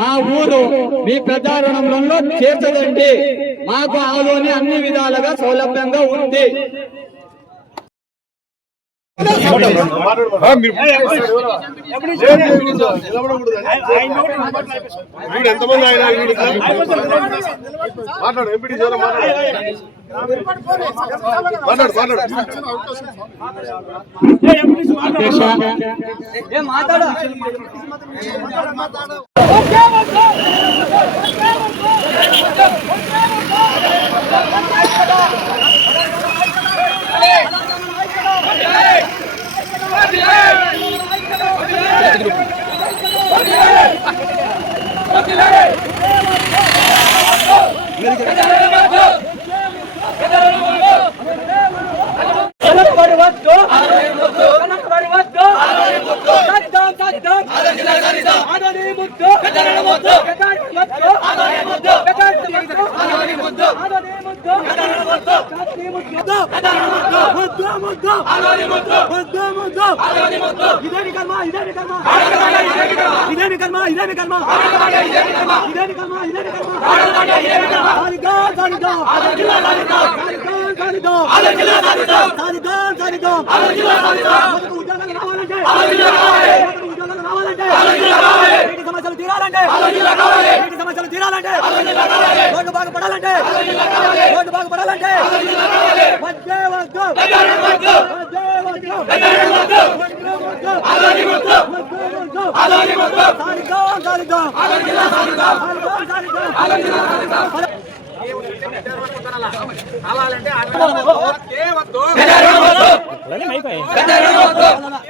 మా ఊరు మీ ప్రజారణంలో చేర్చదండి. మాకు ఆలోని అన్ని విధాలుగా సౌలభ్యంగా ఉంది. వీడు ఎంతమంది ఆయన మాట్లాడు ఎంపీటీ మాట్లాడు మాట్లాడు మాట్లాడు. ఆదోని ముద్దు పెదరణ ముద్దు ఆదోని ముద్దు పెదరణ ముద్దు ఆదోని ముద్దు ఆదోని ముద్దు పెదరణ ముద్దు ఆదోని ముద్దు పెదరణ ముద్దు ముద్దు ముద్దు ఆదోని ముద్దు ముద్దు ముద్దు ఆదోని ముద్దు ఇదేని కర్మ ఇదేని కర్మ ఇదేని కర్మ ఇదేని కర్మ ఇదేని కర్మ ఇదేని కర్మ ఇదేని కర్మ సారిగా సారిగా సారిగా సారిగా సారిగా సాధిద్దాం సాధిద్దాం మొదటి ఉద్యోగాలు రావాలంటే మొదటి ఉద్యోగాలు రావాలంటే వీటి సమస్యలు తీరాలంటే! వీటి సమస్యలు తీరాలంటే! రోడ్డు బాగుపడాలంటే! రోడ్డు బాగుపడాలంటే! వద్దే వద్దు వద్దే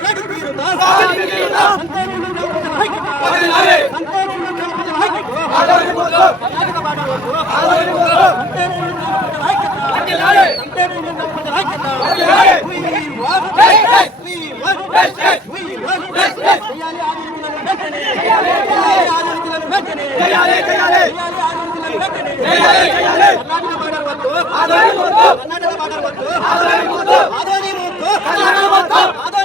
వద్దే వద్దు సాధిద్దాం సాధిద్దాం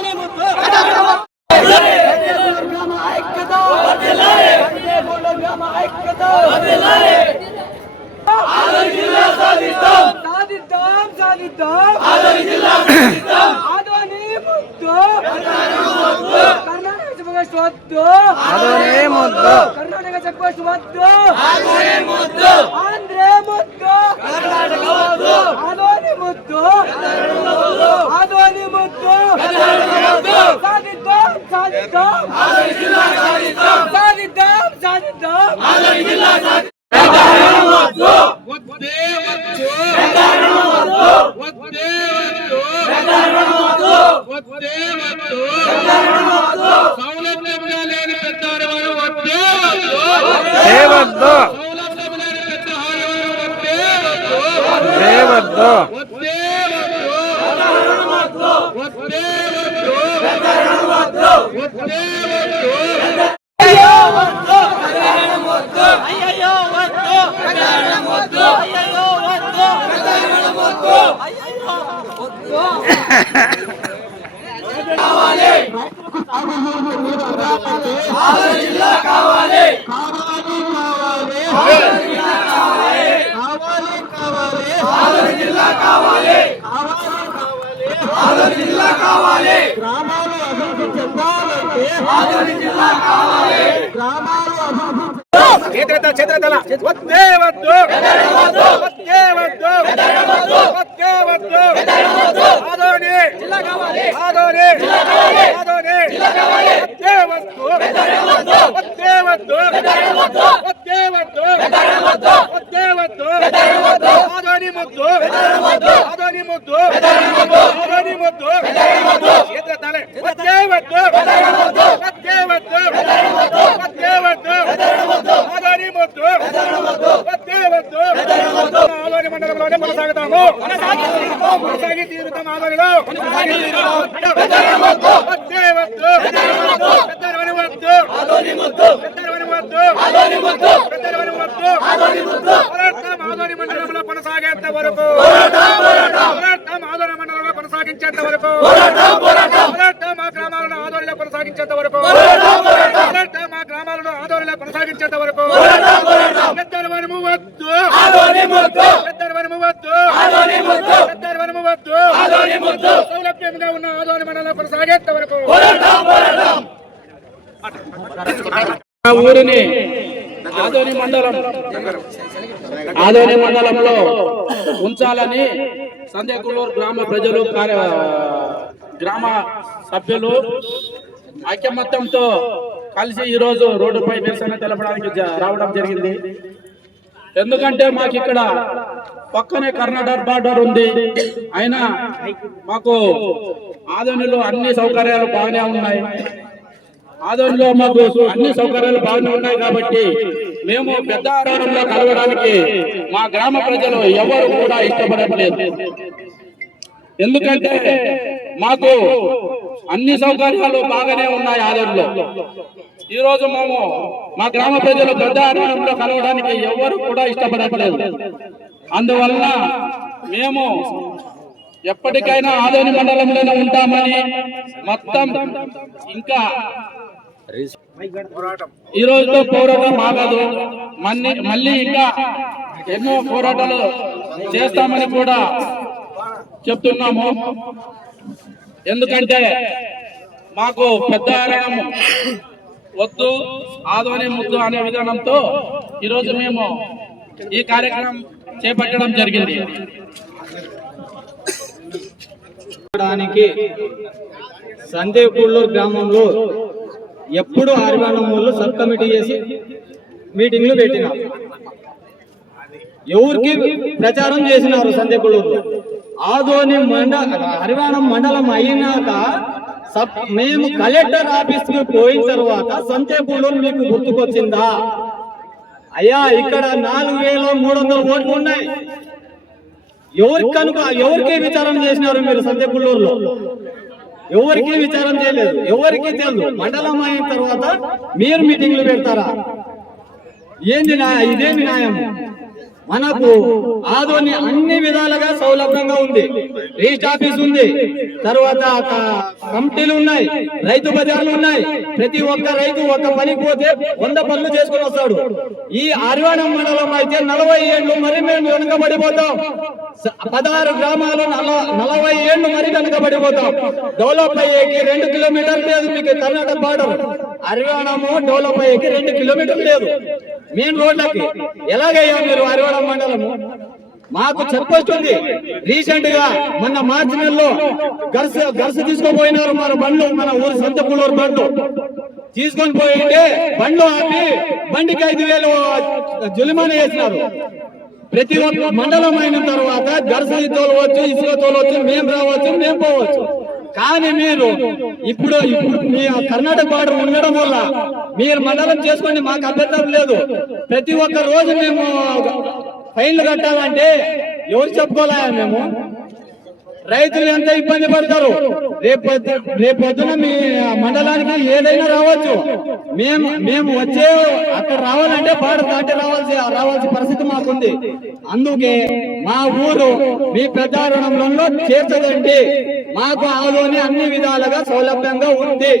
సాధిద్దాం సాధిద్దాం సాధిద్దాం సాధిద్దాం ఆదోని ముద్దు కర్ణాటక చెప్పేసి వద్దు ఆదోని ముద్దు కర్ణాటక చెప్పేసి వద్దు ఆంధ్రే ముద్దు కర్ణాటక వద్దు ఆదోని ముద్దు ఆదోని ముద్దు సాధిద్దాం సాధిద్దాం సాధిద్దాం సాధిద్దాం సౌలభ్యంగా లేని పెద్దారు వారు వద్దే వద్దు లేని హారవారు వద్దే వద్దు దేవద్దు వద్దే వద్దు వద్దే వద్దు వద్దే వద్దు గ్రామాలు అభివృద్ధి చెప్పాలంటే గ్రామాలు అభివృద్ధి చేతులెత్తాలి, చేతులెత్తాలి. వద్దే వద్దు వద్దే వద్దు వద్దే వద్దు ఆదోని ఆదోని ఆదోని వద్దే వద్దు వద్దే వద్దు వద్దే వద్దు వద్దే వద్దు ఆదోని ముద్దు ఆదోని ముద్దు ఆదోని ముద్దు చేతులెత్తాలి. వద్దే వద్దు వద్దే వద్దు వద్దే వద్దు ఆదోని ముద్దు వద్దే వద్దు ఆదోని మండలంలోనే కొనసాగుతాము కొనసాగి తీరుతాం వద్దు పెద్దరవని వద్దు పెద్దరవని వద్దు పెద్దరవని వద్దు పోరాటం ఆదోని మండలంలో కొనసాగేంత వరకు పోరాటం ఆదోని మండలంలో కొనసాగించేంత వరకు పోరాటం మా గ్రామాలను ఆదోనిలో కొనసాగించేంత వరకు పోరాటం మా గ్రామాలను ఆదోనిలో కొనసాగించేంత వరకు పెద్దల వద్దు. పెద్దల వనము వద్దు. పెద్దల వనము వద్దు. సౌలభ్యంగా ఉన్న ఆదోని మండలంలో కొనసాగేంత వరకు. ఆ ఊరిని ఆదోని మండలం ఆదోని మండలంలో ఉంచాలని సందేకులూరు గ్రామ ప్రజలు కార్య గ్రామ సభ్యులు ఐకమత్యంతో కలిసి ఈ రోజు రోడ్డుపై నిరసన తెలపడానికి రావడం జరిగింది. ఎందుకంటే మాకు ఇక్కడ పక్కనే కర్ణాటక బార్డర్ ఉంది. అయినా మాకు ఆదోనిలో అన్ని సౌకర్యాలు బాగానే ఉన్నాయి. ఆదోనిలో మాకు అన్ని సౌకర్యాలు బాగానే ఉన్నాయి కాబట్టి మేము పెద్ద ఆధారంలో కలవడానికి మా గ్రామ ప్రజలు ఎవరు కూడా ఇష్టపడట్లేదు. ఎందుకంటే మాకు అన్ని సౌకర్యాలు బాగానే ఉన్నాయి ఆలయంలో. ఈ రోజు మేము మా గ్రామ ప్రజలు పెద్ద ఆధారంలో కలవడానికి ఎవరు కూడా ఇష్టపడట్లేదు. అందువలన మేము ఎప్పటికైనా ఆదోని మండలంలోనే ఉంటామని మొత్తం ఇంకా ఈ రోజుతో పోరాటం ఆగదు. మళ్ళీ మళ్ళీ ఇంకా ఎన్నో పోరాటాలు చేస్తామని కూడా చెప్తున్నాము. ఎందుకంటే మాకు పెద్ద అరణము వద్దు ఆదోని ముద్దు అనే విధానంతో ఈరోజు మేము ఈ కార్యక్రమం చేపట్టడం జరిగింది. చేయడానికి గ్రామంలో ఎప్పుడు ఆర్వాణంలో సబ్ కమిటీ చేసి మీటింగ్లు పెట్టినారు ఎవరికి ప్రచారం చేసినారు సందేపూర్లూరులో ఆదోని మండ హరివాణం మండలం అయినాక సబ్ మేము కలెక్టర్ ఆఫీస్కు పోయిన తర్వాత సంతేపూర్లూరు మీకు గుర్తుకొచ్చిందా? అయ్యా ఇక్కడ నాలుగు వేల మూడు వందల ఓట్లు ఉన్నాయి. ఎవరికి కనుక ఎవరికి విచారణ చేసినారు మీరు సంతేపుల్లూరులో ఎవరికి విచారం చేయలేదు. ఎవరికి తెలియదు. మండలం అయిన తర్వాత మీరు మీటింగ్లు పెడతారా? ఏంది న్యాయ ఇదేమి న్యాయం? మనకు ఆదోని అన్ని విధాలుగా సౌలభ్యంగా ఉంది. రీస్ట్ ఆఫీస్ ఉంది. తర్వాత కమిటీలు ఉన్నాయి. రైతు బజార్లు ఉన్నాయి. ప్రతి ఒక్క రైతు ఒక్క పనికి పోతే వంద పనులు చేసుకొని వస్తాడు. ఈ ఆర్వాణం మండలం అయితే నలభై ఏళ్ళు మరి మేము వెనుకబడిపోతాం. పదహారు గ్రామాలు నలభై ఏళ్ళు మరి వెనుకబడిపోతాం. డెవలప్ అయ్యేకి రెండు కిలోమీటర్లు లేదు మీకు కర్ణాటక బార్డర్. అరివాణము డెవలప్ అయ్యేకి రెండు కిలోమీటర్లు లేదు. మెయిన్ రోడ్లకి. ఎలాగయ్యా మీరు అరవడం మండలము? మాకు చెప్పొస్తుంది రీసెంట్గా మొన్న మార్చి నెలలో గర్స గర్స తీసుకుపోయినారు మన బండ్లు మన ఊరు సంతపూలూరు బండ్లు. తీసుకొని పోయింటే బండ్లు ఆపి బండికి ఐదు వేలు జులిమాన వేసినారు. ప్రతి ఒక్క మండలం అయిన తర్వాత గర్సని తోలవచ్చు ఇసుక తోలవచ్చు మేము రావచ్చు మేము పోవచ్చు. కానీ మీరు ఇప్పుడు ఇప్పుడు మీ కర్ణాటక బార్డర్ ఉండడం వల్ల మీరు మండలం చేసుకోండి మాకు అభ్యంతరం లేదు. ప్రతి ఒక్క రోజు మేము ఫైన్లు కట్టాలంటే ఎవరు చెప్పుకోలే మేము? రైతులు ఎంత ఇబ్బంది పడతారు? రేపు రేపు పొద్దున మీ మండలానికి ఏదైనా రావచ్చు. మేము మేము వచ్చే అక్కడ రావాలంటే బాడ దాటి రావాల్సి రావాల్సిన పరిస్థితి మాకుంది. అందుకే మా ఊరు మీ పెద్ద రుణంలో చేర్చదండి. మాకు ఆలోని అన్ని విధాలుగా సౌలభ్యంగా ఉంది.